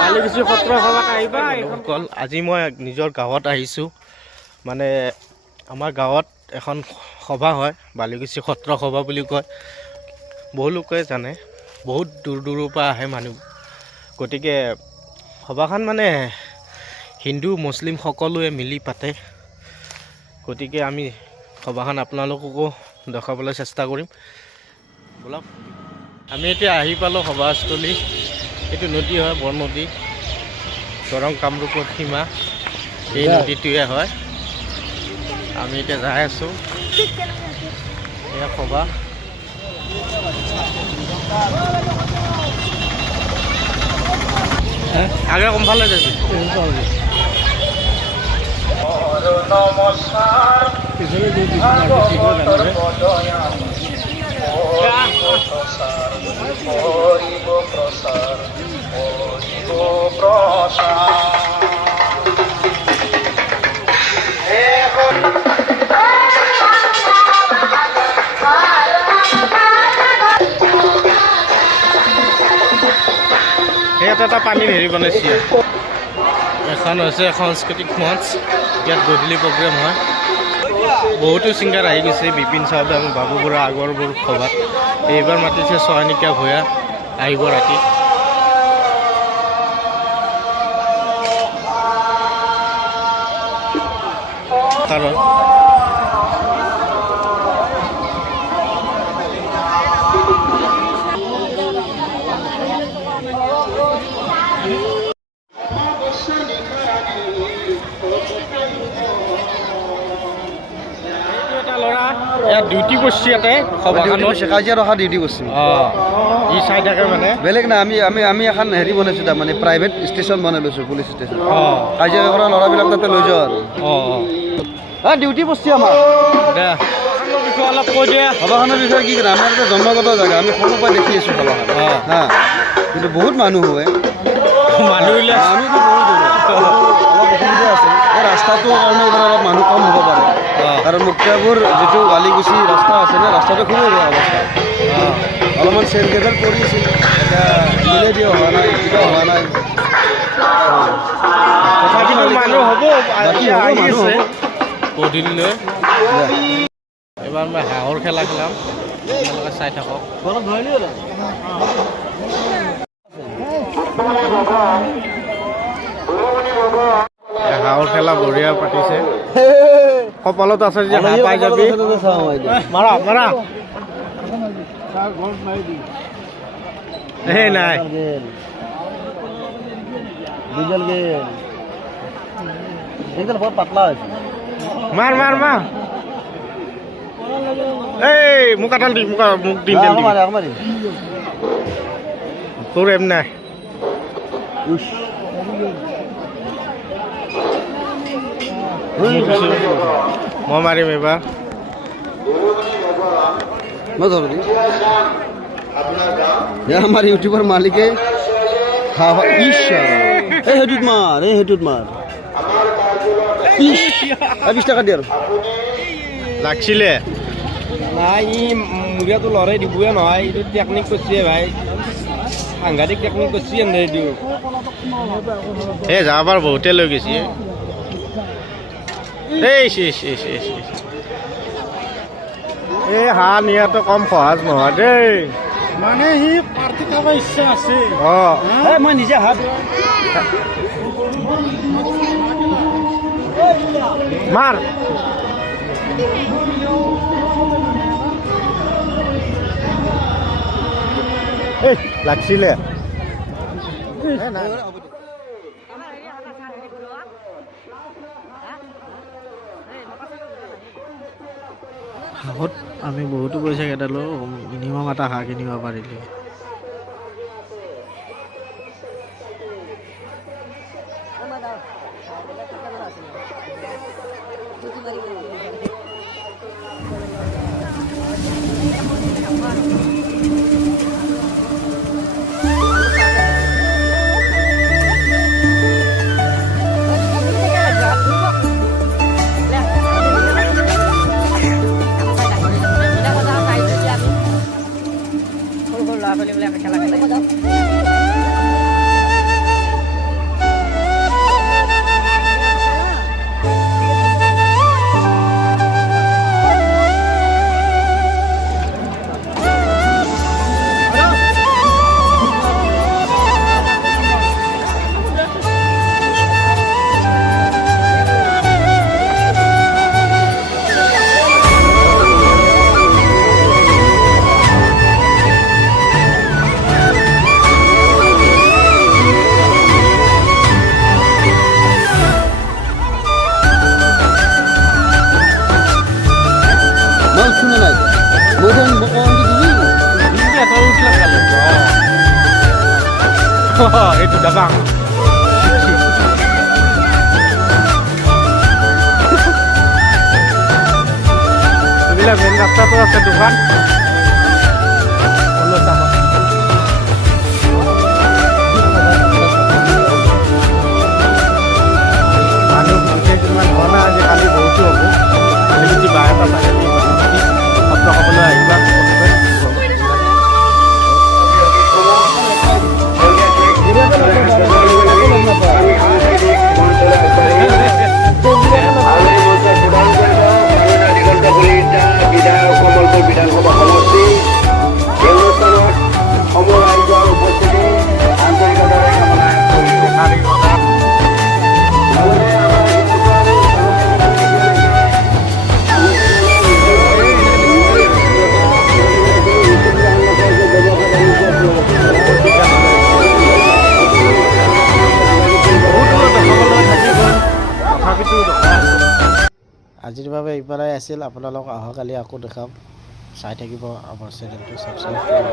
বালিকুচি সত্ৰ সভাত আহিবা। অকল আজি মই নিজৰ গাঁৱত আহিছোঁ, মানে আমাৰ গাঁৱত এখন সভা হয়, বালিকুচি সত্ৰ সভা বুলি কয়। বহু লোকে জানে, বহুত দূৰ দূৰৰ পৰা আহে মানুহ। গতিকে সভাখন মানে হিন্দু মুছলিম সকলোৱে মিলি পাতে। গতিকে আমি সভাখন আপোনালোককো দেখাবলৈ চেষ্টা কৰিম। বলক, আমি এতিয়া আহি পালোঁ সভাস্থলী। এইটো নদী হয়, বৰনদী, দৰং কামৰূপৰ সীমা। এই নদীটোৱে হয়। আমি এতিয়া যাই আছোঁ। এয়া সভা। আগে কোনফালে যাবি? ইয়াত এটা পানীৰ হেৰি বনাইছে। এখন হৈছে সাংস্কৃতিক মঞ্চ, ইয়াত গধূলি প্ৰগ্ৰেম হয়। বহুতো ছিংগাৰ আহি গৈছে, বিপিন চাওদাং, বাবু বৰুৱা আগৰবোৰ সভাত। এইবাৰ মাতিছে চয়নিকা ভূঞা আহিব ৰাতি। কাৰণ ইয়াত ডিউটি কৰিছে, ইয়াতে সভাখনত কাজিয়া ৰখা ডিউটি কৰিছে। ই চাই থাকে মানে বেলেগ না। আমি এখন হেৰি বনাইছোঁ, তাৰমানে প্ৰাইভেট ষ্টেচন বনাই লৈছোঁ, পুলিচ ষ্টেচন। কাজিয়া কৰা ল'ৰাবিলাক তাতে লৈ যাওঁ আৰু ডিউটি কৰিছে আমাৰ। বিষয়ে অলপ কৈ দিয়া। সভাখনৰ বিষয়ে কি কৰে? আমাৰ এটা জন্মগত জেগা, আমি সৰুৰ পৰা দেখি আছোঁ সভাখন। কিন্তু বহুত মানুহ হয়, মানুহবিলাক আমিতো বহুত অলপ অসুবিধা আছে। এই ৰাস্তাটোৰ কাৰণে এইবাৰ অলপ মানুহ কম হ'ব পাৰে, কাৰণ মুক্তাপুৰ যিটো বালিকুচি ৰাস্তা আছে ন, ৰাস্তাটো খুবেই বেয়া অৱস্থা। অলপমান চেন গেজৰ পৰি আছিল, এতিয়া মিলাই দিয়া হোৱা নাই, কিবা হোৱা নাই। তথাপিতো মানুহ হ'ব, বাকী মানুহ হ'ব গধূলিলৈ। এবাৰ মই হাঁহৰ খেলা খেলাম, আপোনালোকে চাই থাকক। হাঁহৰ খেলা বঢ়িয়া পাতিছে। কপালত আছে যে হাঁহ পাই যাবি। মাৰা মাৰা। এই নাই মাৰ মাৰ মাৰ। এই মোক আটাল দি, মোক দিম তোৰ এম নাই। মই মাৰিম এইবাৰ। আমাৰ ইউটিউবৰ মালিকে সেইটোত মাৰ, এই সেইটোত মাৰ 20 টকা দিয়ে আৰু লাগছিলে। নাই, ই মুৰিয়াটো লৰাই দিবই নহয়, এইটো টেকনিক কৰিছে ভাই, সাংঘাতিক টেকনিক কৰিছে। দিওঁ এই যাবাৰ বহুতে লৈ গৈছে। এই হাঁহ নিয়াটো কম সহজ নহয় দেই, মানে সি পাৰ্টি খাব ইচ্ছা আছে। মই নিজে হাত মাৰ। এই লাগছিলে। হাঁহত আমি বহুতো পইচা কেইটালোঁ, মিনিমাম এটা হাঁহ কিনিব পাৰিলোঁ। ল'ৰা ছোৱালীবিলাক Mal şuna lan. Modern bu ondu değil mi? Ini atau udah kali. Oh, itu dabang. Bila main rasta tuh ada Tuhan. Allah sama. Anu mungkin cuma warna aja kali bocor aku. Kali ini bahaya pas ada di apa kabar iba. আজিৰ বাবে ইপাৰাই আছিল আপোনালোক অহাকালি আকৌ দেখাম চাই থাকিব আমাৰ চেনেলটো ছাবস্ক্ৰাইব কৰিব